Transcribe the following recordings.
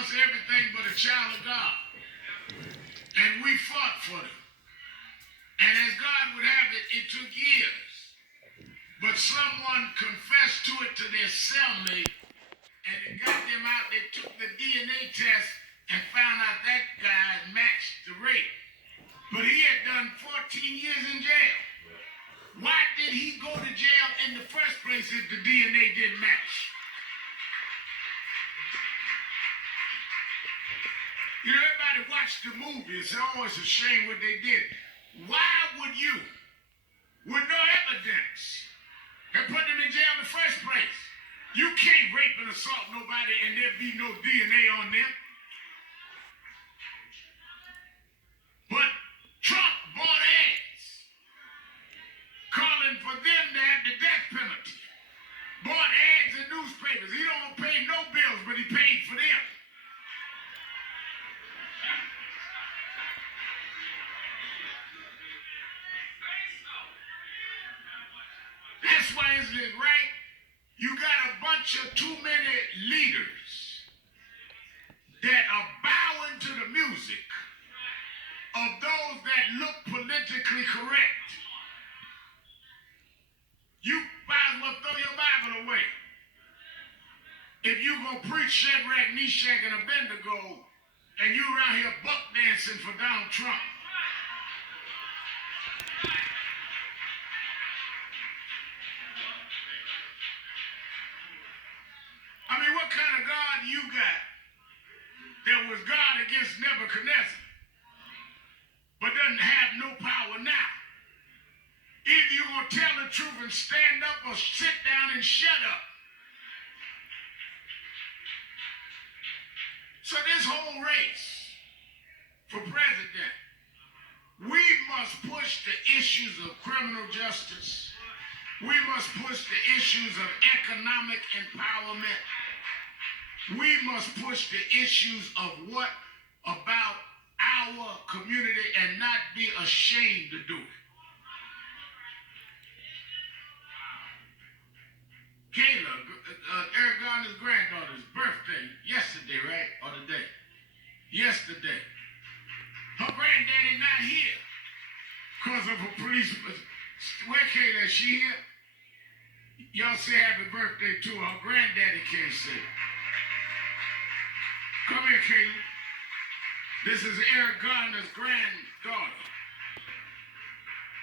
us everything but a child of God. And we fought for them. And as God would have it, it took years. But someone confessed to it to their cellmate, and it got them out. They took the DNA test and found out that guy matched the rape. But he had done 14 years in jail. Why did he go to jail in the first place if the DNA didn't match? You know, everybody watched the movie and said, oh, it's a shame what they did. Why would you, with no evidence, and put them in jail in the first place? You can't rape and assault nobody and there be no DNA on them. But Trump bought ads calling for them to have the death penalty. Bought ads in newspapers. He don't pay no bills, but he paid for them. That's why, isn't it right? You got a bunch of too many leaders that are bowing to the music of those that look politically correct. You might as well throw your Bible away. If you gonna preach Shadrach, Meshach, and Abednego, and you around here buck dancing for Donald Trump. I mean, what kind of God you got that was God against Nebuchadnezzar, but doesn't have no power now? Either you're going to tell the truth and stand up or sit down and shut up. So this whole race for president, we must push the issues of criminal justice. We must push the issues of economic empowerment. We must push the issues of what about our community and not be ashamed to do it. Kayla, Eric Garner's granddaughter's birthday yesterday, right? Or today? Yesterday. Her granddaddy not here because of a police. Where Kayla? Is she here? Y'all say happy birthday to her. Her granddaddy can't say it. Come here, Kayla. This is Eric Garner's granddaughter.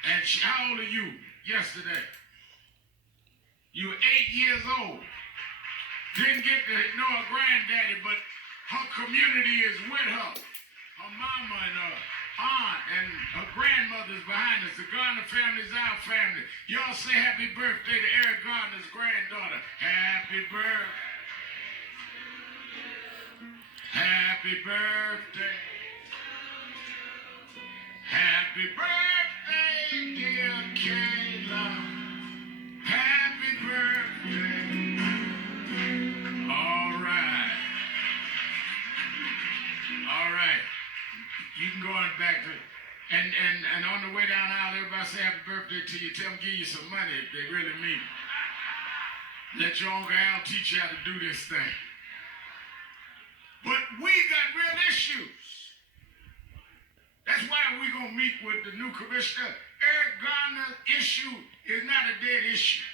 And how old are you yesterday? You were 8 years old. Didn't get to know her granddaddy, but her community is with her. Her mama and her aunt and her grandmother's behind us. The Garner family is our family. Y'all say happy birthday to Eric Garner's granddaughter. Happy birthday. Happy birthday. Happy birthday, dear Kayla. Happy birthday. All right. All right. You can go on back to, and on the way down the aisle, everybody say happy birthday to you. Tell them give you some money if they really mean it. Let your Uncle Al teach you how to do this thing. But we got real issues. That's why we're going to meet with the new commissioner. Eric Garner's issue is not a dead issue.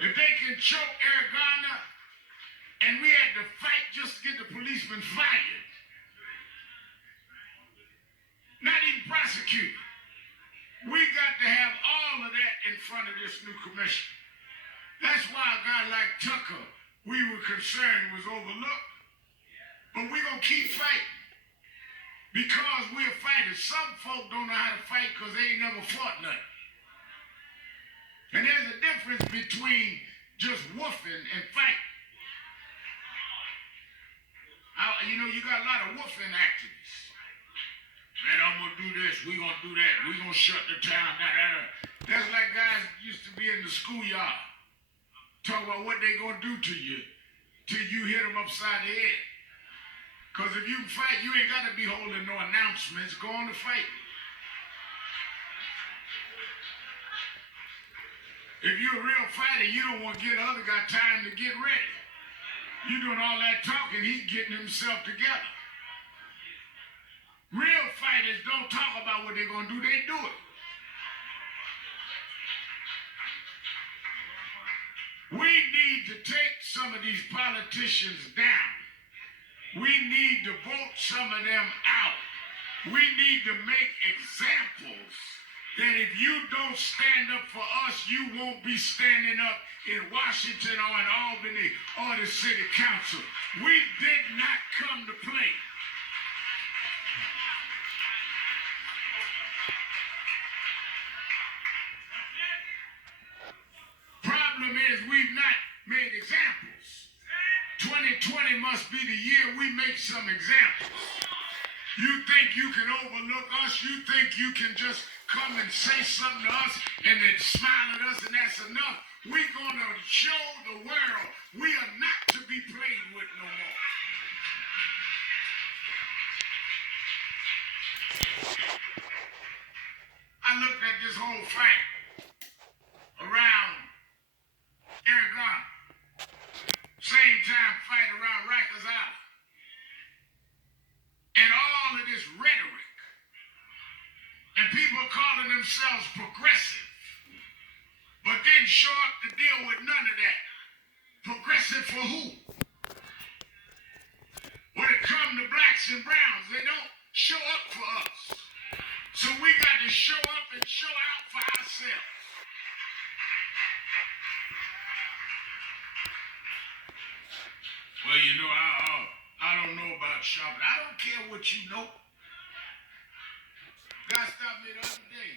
If they can choke Eric Garner, and we had to fight just to get the policeman fired, not even prosecuted, we got to have all of that in front of this new commission. That's why a guy like Tucker, we were concerned was overlooked. But we're going to keep fighting. Because we're fighters. Some folk don't know how to fight because they ain't never fought nothing. And there's a difference between just woofing and fighting. You know, you got a lot of woofing activists. Man, I'm going to do this, we're going to do that, we're going to shut the town down. That's like guys used to be in the schoolyard. Talk about what they going to do to you till you hit them upside the head. Because if you fight, you ain't got to be holding no announcements. Go on to fight. If you're a real fighter, you don't want to give the other guy time to get ready. You doing all that talking, he's getting himself together. Real fighters don't talk about what they're going to do, they do it. We need to take some of these politicians down. We need to vote some of them out. We need to make examples that if you don't stand up for us, you won't be standing up in Washington or in Albany or the city council. We did not come to play. Problem is we've not made examples. 2020 must be the year we make some examples. You think you can overlook us? You think you can just come and say something to us and then smile at us and that's enough? We're going to show the world we are not to be played with no more. I looked at this whole fight around Aragon. Same time fight around Rikers Island. And all of this rhetoric. And people calling themselves progressive. But didn't show up to deal with none of that. Progressive for who? When it comes to blacks and browns, they don't show up for us. So we got to show up and show out for ourselves. Well, you know, I don't know about Sharpton. I don't care what you know. God stopped me the other day.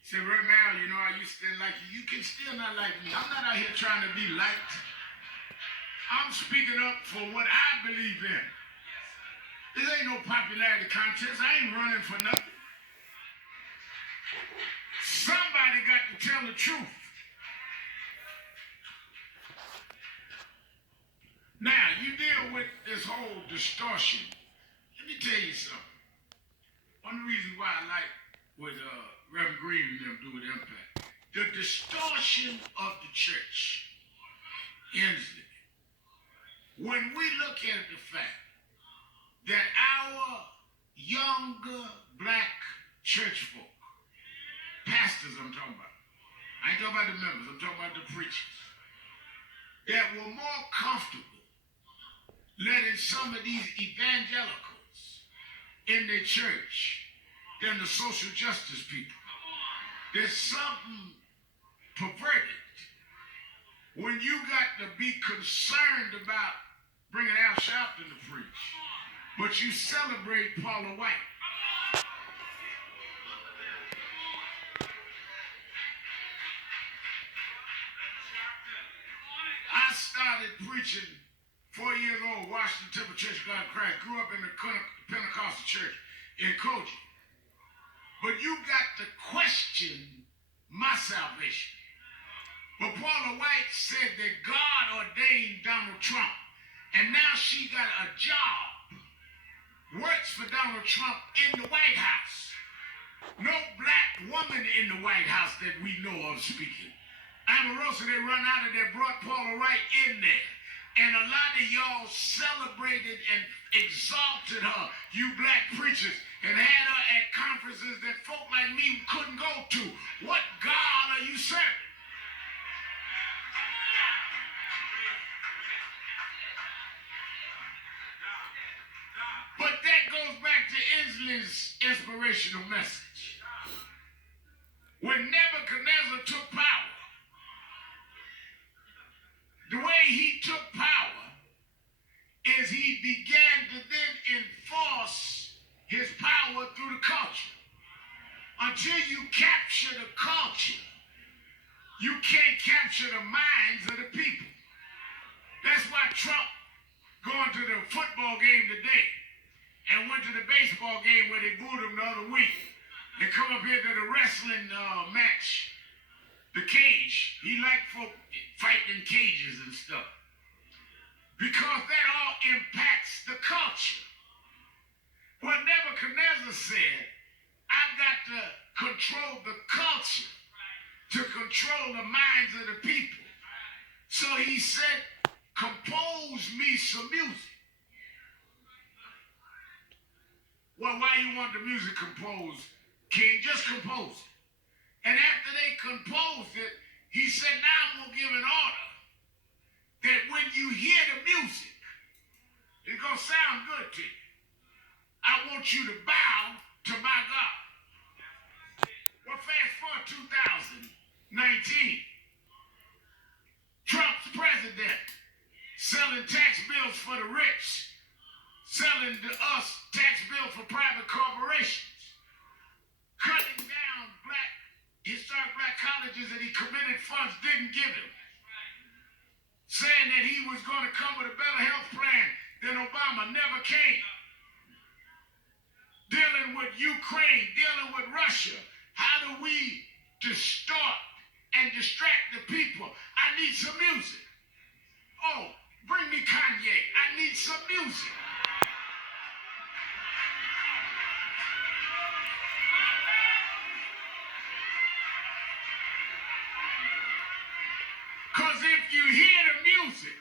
He said, Rev Al, you know, I used to like you. You can still not like me. I'm not out here trying to be liked. I'm speaking up for what I believe in. This ain't no popularity contest. I ain't running for nothing. Somebody got to tell the truth. Now, you deal with this whole distortion. Let me tell you something. One of the reasons why I like what Reverend Green and them do with Impact. The distortion of the church ends it. When we look at the fact that our younger black church folk, pastors I'm talking about, I ain't talking about the members, I'm talking about the preachers, that were more comfortable letting some of these evangelicals in their church than the social justice people. There's something perverted when you got to be concerned about bringing Al Sharpton to preach, but you celebrate Paula White. I started preaching 4 years old, Washington Temple Church of God in Christ, grew up in the Pentecostal church in Koji. But you got to question my salvation. But Paula White said that God ordained Donald Trump, and now she got a job, works for Donald Trump in the White House. No black woman in the White House that we know of speaking. Omarosa, they run out of there, brought Paula White in there. And a lot of y'all celebrated and exalted her, you black preachers, and had her at conferences that folk like me couldn't go to. What God are you serving? But that goes back to Inslee's inspirational message. When Nebuchadnezzar took power, the way he took power is he began to then enforce his power through the culture. Until you capture the culture, you can't capture the minds of the people. That's why Trump going to the football game today and went to the baseball game where they booed him the other week and come up here to the wrestling match. The cage. He liked folk fighting in cages and stuff. Because that all impacts the culture. What Nebuchadnezzar said, I've got to control the culture to control the minds of the people. So he said, compose me some music. Well, why you want the music composed, King? Just compose it. And after they composed it, he said, now I'm going to give an order that when you hear the music, it's going to sound good to you. I want you to bow to my God. Well, fast forward 2019. Trump's president selling tax bills for the rich, selling to us tax bills for private corporations, cutting down historic black colleges that he committed funds didn't give him, saying that he was going to come with a better health plan than Obama never came, dealing with Ukraine, dealing with Russia. How do we distort and distract the people? I need some music. Oh, bring me Kanye. I need some music. Because if you hear the music,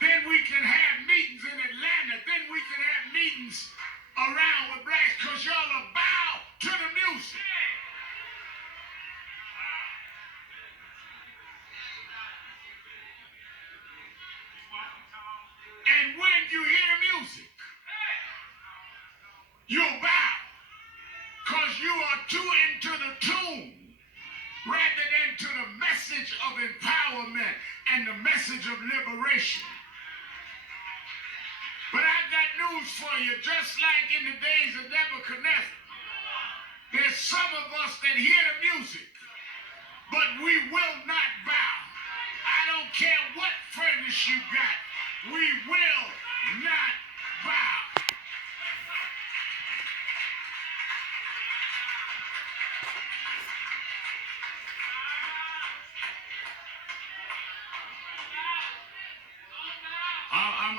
then we can have meetings in Atlanta. Then we can have meetings around with blacks because y'all are bow to the music. And when you hear the music, you'll bow because you are too into the tune rather than to the message of empowerment and the message of liberation. But I got news for you. Just like in the days of Nebuchadnezzar, there's some of us that hear the music, but we will not bow. I don't care what furnace you got. We will not bow.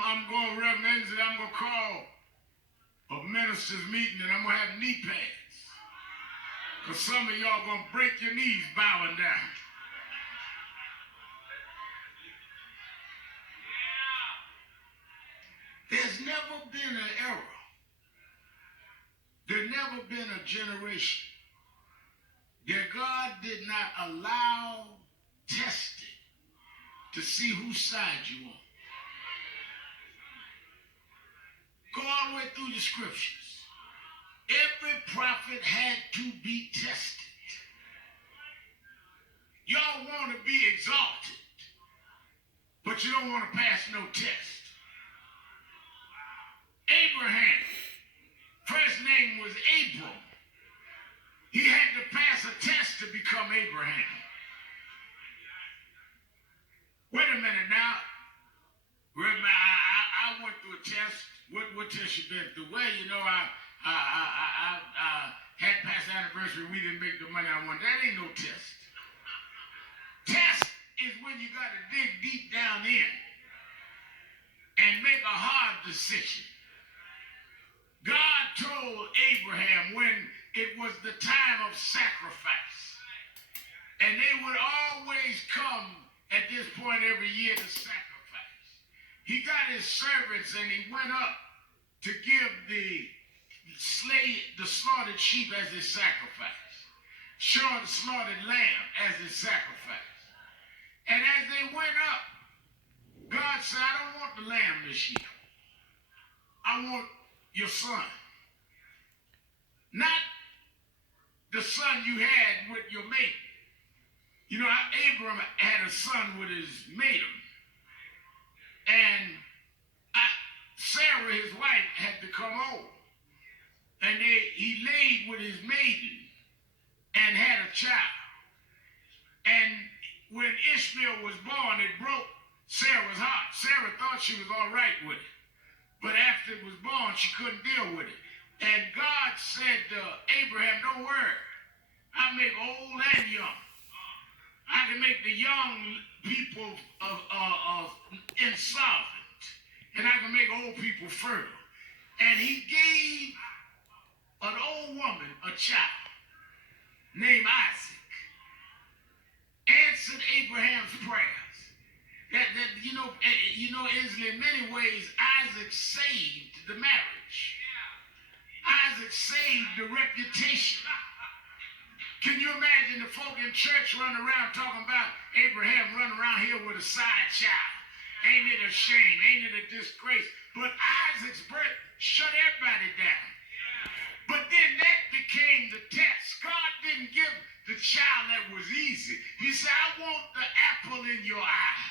I'm going to recommend that I'm going to call a ministers meeting and I'm going to have knee pads. Because some of y'all going to break your knees bowing down. There's never been an era. There's never been a generation that God did not allow testing to see whose side you on. Go all the way through the scriptures. Every prophet had to be tested. Y'all want to be exalted, but you don't want to pass no test. Abraham, first name was Abram. He had to pass a test to become Abraham. Wait a minute now. I went through a test. What test you been through? Well, you know, I had past anniversary. We didn't make the money I wanted. That ain't no test. Test is when you got to dig deep down in and make a hard decision. God told Abraham when it was the time of sacrifice, and they would always come at this point every year to sacrifice. He got his servants and he went up to give the slaughtered sheep as his sacrifice, the slaughtered lamb as his sacrifice. And as they went up, God said, I don't want the lamb this year. I want your son. Not the son you had with your mate. You know, Abram had a son with his maiden. And Sarah, his wife, had become old. And he laid with his maiden and had a child. And when Ishmael was born, it broke Sarah's heart. Sarah thought she was all right with it. But after it was born, she couldn't deal with it. And God said to Abraham, don't worry. I make old and young. I can make the young people insolvent, and I can make old people fertile. And he gave an old woman a child named Isaac. Answered Abraham's prayers. you know, Isla, in many ways, Isaac saved the marriage. Isaac saved the reputation. Can you imagine the folk in church running around talking about Abraham running around here with a side child? Ain't it a shame? Ain't it a disgrace? But Isaac's birth shut everybody down. But then that became the test. God didn't give the child that was easy. He said, I want the apple in your eye.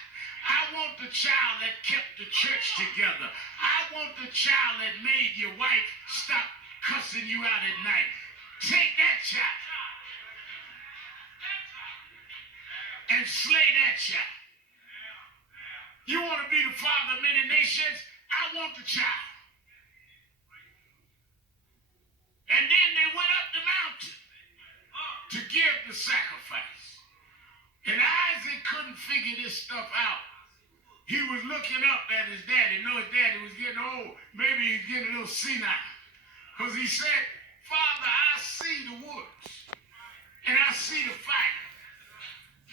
I want the child that kept the church together. I want the child that made your wife stop cussing you out at night. Take that child and slay that child. You want to be the father of many nations? I want the child. And then they went up the mountain to give the sacrifice. And Isaac couldn't figure this stuff out. He was looking up at his daddy. No, his daddy was getting old. Maybe he's getting a little senile. Because he said, Father, I see the woods. And I see the fight.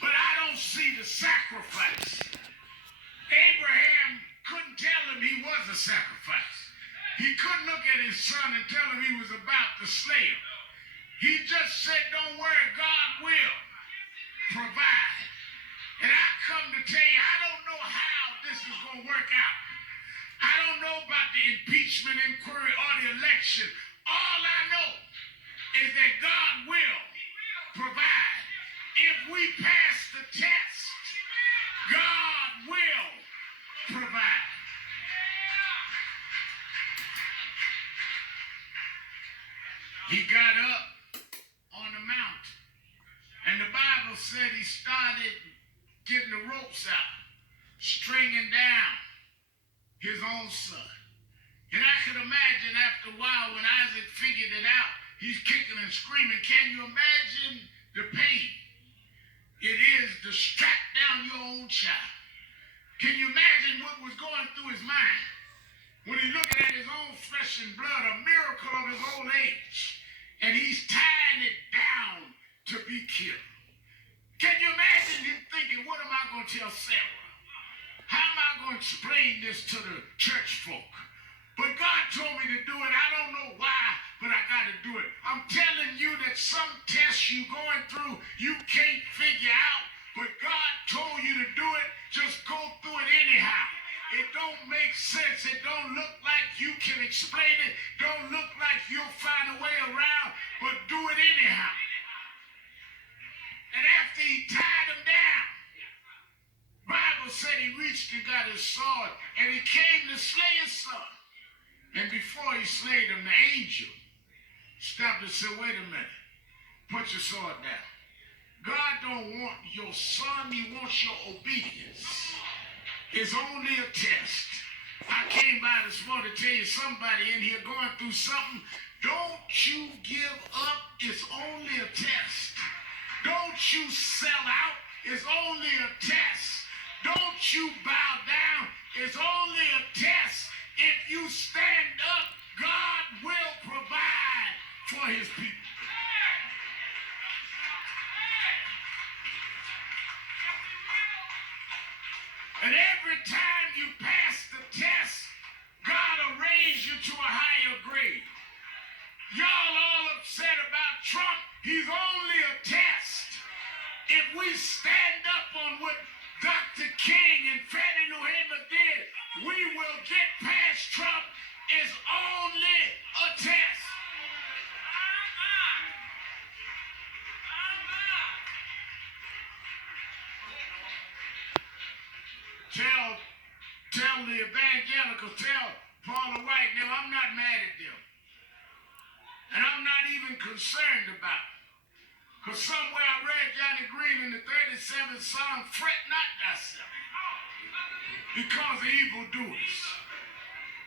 But I don't see the sacrifice. Abraham couldn't tell him he was a sacrifice. He couldn't look at his son and tell him he was about to slay him. He just said, don't worry, God will provide. And I come to tell you, I don't know how this is going to work out. I don't know about the impeachment inquiry or the election. All I know is that God will provide. If we pass the test, God will provide. He got up on the mountain, and the Bible said he started getting the ropes out, stringing down his own son. And I could imagine after a while when Isaac figured it out, he's kicking and screaming. Can you imagine the pain it is to strap down your own child? Can you imagine what was going through his mind when he's looking at his own flesh and blood, a miracle of his old age, and he's tying it down to be killed? Can you imagine him thinking, what am I going to tell Sarah? How am I going to explain this to the church folk? But God told me to do it. I don't know why, but I got to do it. I'm telling you that some tests you're going through, you can't figure out, but God told you to do it. Just go through it anyhow. It don't make sense. It don't look like you can explain it. Don't look like you'll find a way around, but do it anyhow. And after he tied him down, Bible said he reached and got his sword, and he came to slay his son. And before he slayed him, the angel stopped and said, wait a minute, put your sword down. God don't want your son, he wants your obedience. It's only a test. I came by this morning to tell you, somebody in here going through something. Don't you give up, it's only a test. Don't you sell out, it's only a test. Don't you bow down, it's only a test. If you stand up, God will provide for his people. And every time you pass the test, God will raise you to a higher grade. Y'all all upset about Trump, he's only a test. If we stand up on what Dr. King and Fannie Lou Hamer did, we will get past Trump. It's only a test. Tell the evangelicals, tell Paula White, now I'm not mad at them. And I'm not even concerned about it. Because somewhere I read Johnny Green in the 37th Psalm, fret not thyself because of evildoers.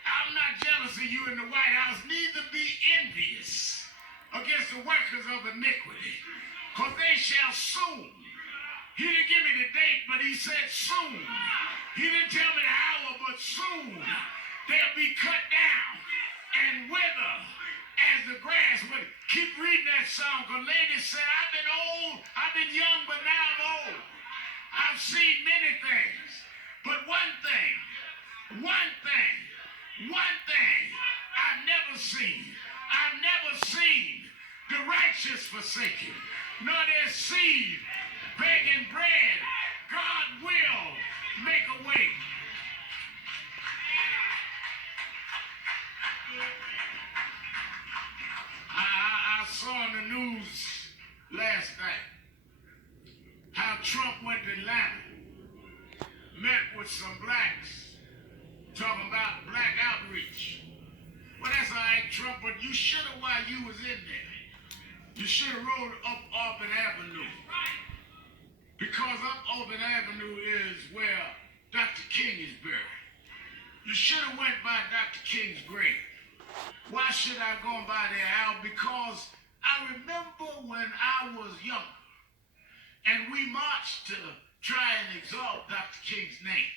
I'm not jealous of you in the White House, neither be envious against the workers of iniquity, because they shall soon. He didn't give me the date, but he said soon. He didn't tell me the hour, but soon they'll be cut down and wither as the grass. But keep reading that song, because ladies said, I've been old, I've been young, but now I'm old. I've seen many things. But one thing forsaken, nor their seed begging bread. God will make a way. I saw on the news last night how Trump went to Atlanta, met with some blacks, talking about black outreach. Well, that's all right, Trump, but you should have, while you was in there, you should have rode up Auburn Avenue. Because up Auburn Avenue is where Dr. King is buried. You should have went by Dr. King's grave. Why should I go by there, Al? Because I remember when I was young, and we marched to try and exalt Dr. King's name.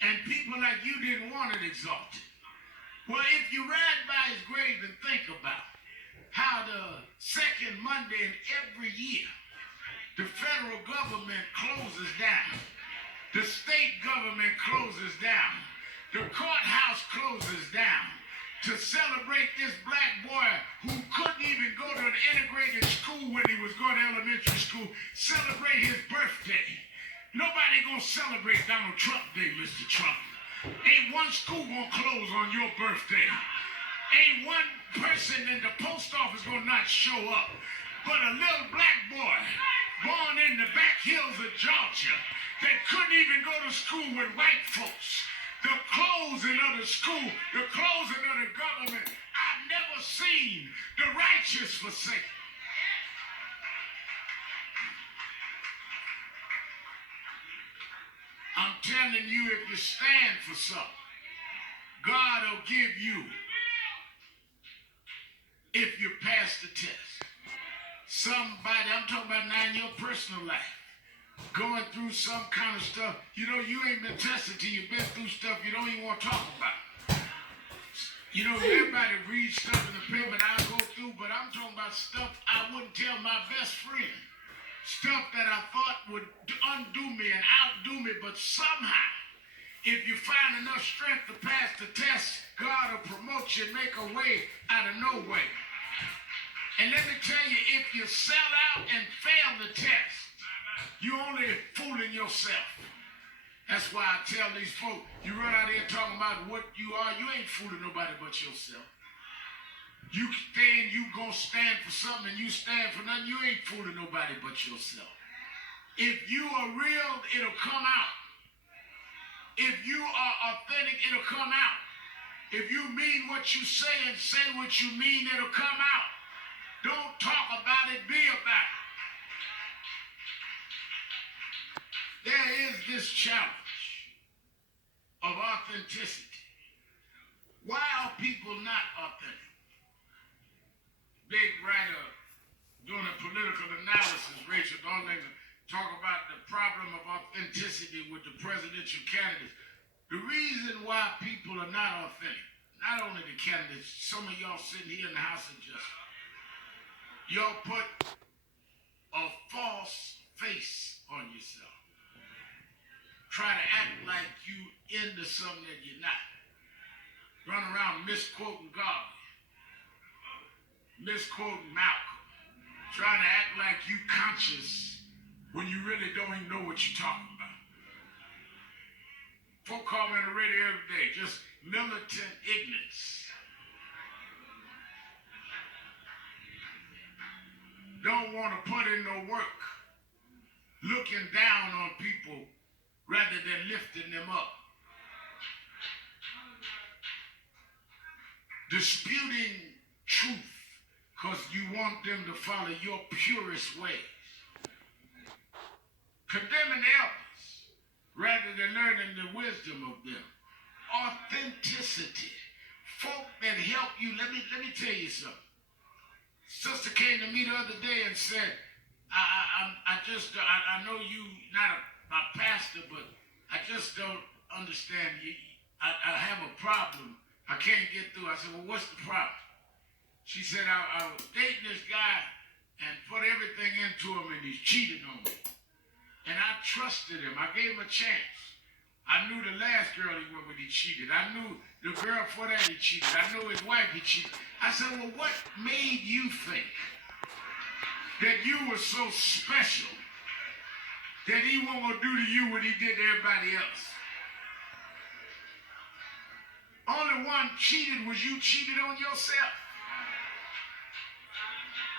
And people like you didn't want it exalted. Well, if you ride by his grave and think about how the second Monday in every year, the federal government closes down, the state government closes down, the courthouse closes down to celebrate this black boy who couldn't even go to an integrated school when he was going to elementary school, celebrate his birthday. Nobody gonna celebrate Donald Trump Day, Mr. Trump. Ain't one school gonna close on your birthday. Ain't one person in the post office gonna not show up. But a little black boy born in the back hills of Georgia that couldn't even go to school with white folks. The closing of the school, the closing of the government. I've never seen the righteous forsaken. I'm telling you, if you stand for something, God will give you if you pass the test. Somebody, I'm talking about now in your personal life, going through some kind of stuff. You know, you ain't been tested till you've been through stuff you don't even want to talk about. You know, everybody reads stuff in the paper that I go through, but I'm talking about stuff I wouldn't tell my best friend. Stuff that I thought would undo me and outdo me, but somehow, if you find enough strength to pass the test, God will promote you and make a way out of no way. And let me tell you, if you sell out and fail the test, you're only fooling yourself. That's why I tell these folks, you run out here talking about what you are, you ain't fooling nobody but yourself. You stand, you gonna stand for something and you stand for nothing, you ain't fooling nobody but yourself. If you are real, it'll come out. If you are authentic, it'll come out. If you mean what you say and say what you mean, it'll come out. Don't talk about it, be about it. There is this challenge of authenticity. Why are people not authentic? Big writer doing a political analysis, Rachel Darling, talk about the problem of authenticity with the presidential candidates. The reason why people are not authentic, not only the candidates, some of y'all sitting here in the House of Justice, y'all put a false face on yourself. Try to act like you into something that you're not. Run around misquoting God, misquoting Malcolm, trying to act like you conscious when you really don't even know what you're talking about. Folk call me on the radio every day, just militant ignorance. Don't want to put in no work, looking down on people rather than lifting them up. Disputing truth because you want them to follow your purest ways. Condemning the elders rather than learning the wisdom of them. Authenticity. Folk that help you. Let me tell you something. Sister came to me the other day and said, I know you not a pastor, but I just don't understand you. I have a problem. I can't get through. I said, well, what's the problem? She said, I was dating this guy and put everything into him and he's cheated on me. And I trusted him. I gave him a chance. I knew the last girl he went with, he cheated. I knew the girl before that, he cheated. I knew his wife, he cheated. I said, well, what made you think that you were so special that he wasn't going to do to you what he did to everybody else. Only one cheated was you cheated on yourself.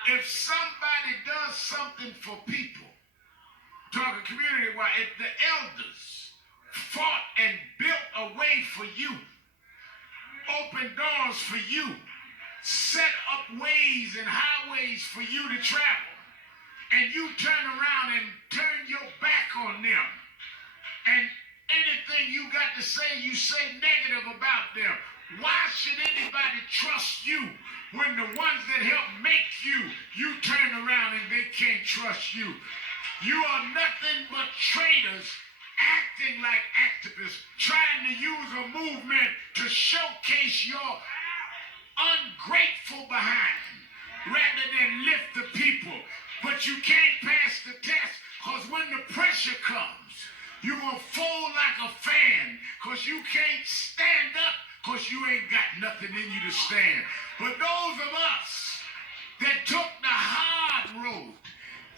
If somebody does something for people, talking community-wide, if the elders fought and built a way for you, opened doors for you, set up ways and highways for you to travel, and you turn around and turn your back on them, and anything you got to say, you say negative about them, why should anybody trust you when the ones that help make you, you turn around and they can't trust you? You are nothing but traitors acting like activists, trying to use a movement to showcase your ungrateful behind rather than lift the people. But you can't pass the test, because when the pressure comes, you're going to fold like a fan, because you can't stand up, because you ain't got nothing in you to stand. But those of us that took the hard road,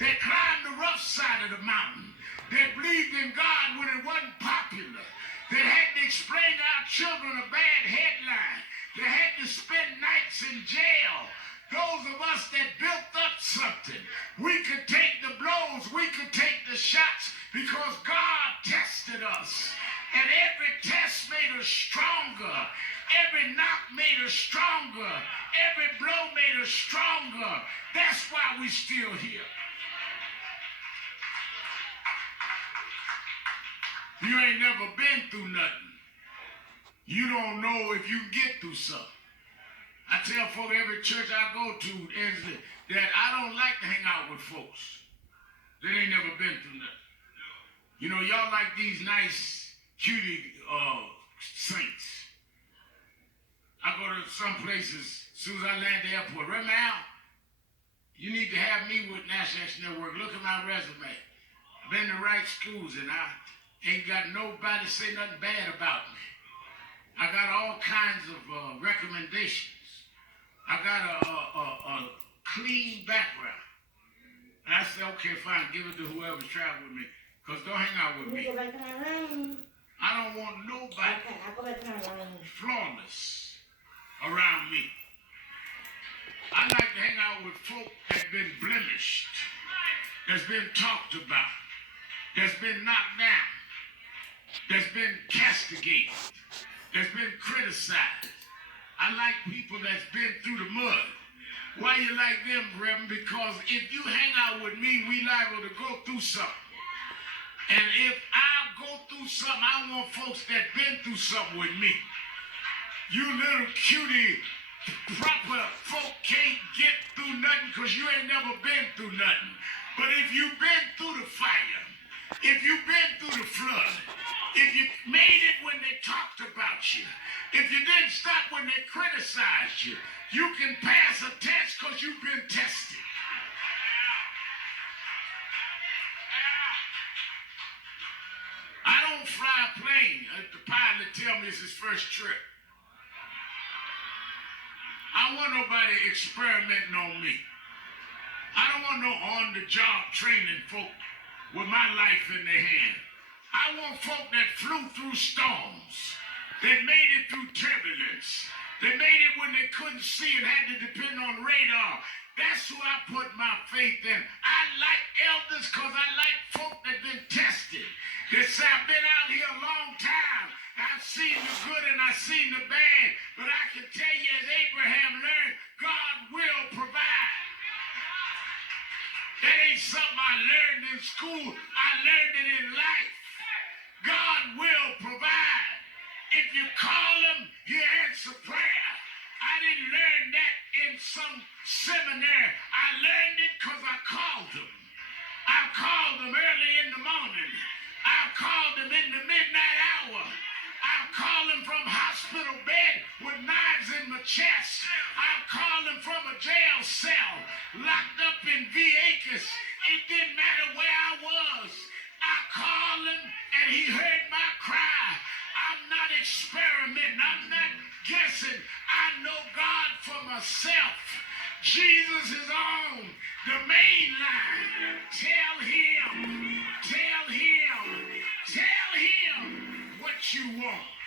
that climbed the rough side of the mountain, that believed in God when it wasn't popular, that had to explain to our children a bad headline, that had to spend nights in jail, those of us that built up something, we could take the blows, we could take the shots, because God tested us. And every test made us stronger. Every knock made us stronger. Every blow made us stronger. That's why we're still here. You ain't never been through nothing. You don't know if you can get through something. I tell folk every church I go to that I don't like to hang out with folks that ain't never been through nothing. You know, y'all like these nice, cutie saints. I go to some places, as soon as I land at the airport, Rev Al, you need to have me with National Action Network. Look at my resume. I've been to right schools, and I ain't got nobody say nothing bad about me. I got all kinds of recommendations. I got a clean background. And I said, okay, fine, give it to whoever's traveling with me. Because don't hang out with me. I don't want nobody flawless around me. I like to hang out with folk that's been blemished, that's been talked about, that's been knocked down, that's been castigated, that's been criticized. I like people that's been through the mud. Why you like them, Reverend? Because if you hang out with me, we liable to go through something. And if I go through something, I want folks that been through something with me. You little cutie, proper folk can't get through nothing because you ain't never been through nothing. But if you've been through the fire, if you've been through the flood, if you made it when they talked about you, if you didn't stop when they criticized you, you can pass a test because you've been tested. I don't fly a plane. The pilot tell me it's his first trip. I don't want nobody experimenting on me. I don't want no on-the-job training folk with my life in their hand. I want folk that flew through storms, that made it through turbulence, that made it when they couldn't see and had to depend on radar. That's who I put my faith in. I like elders because I like folk that been tested. They say, I've been out here a long time. I've seen the good and I've seen the bad. But I can tell you, as Abraham learned, God will provide. That ain't something I learned in school. I learned it in life. God will provide. If you call him, he'll answer prayer. I didn't learn that in some seminary. I learned it because I called him. I called him early in the morning. I called him in the midnight hour. I called him from hospital bed with knives in my chest. I called him from a jail cell, locked up in Vacus. It didn't matter where I was. I called him and he heard my cry. I'm not experimenting. I'm not guessing. I know God for myself. Jesus is on the main Tell him what you want.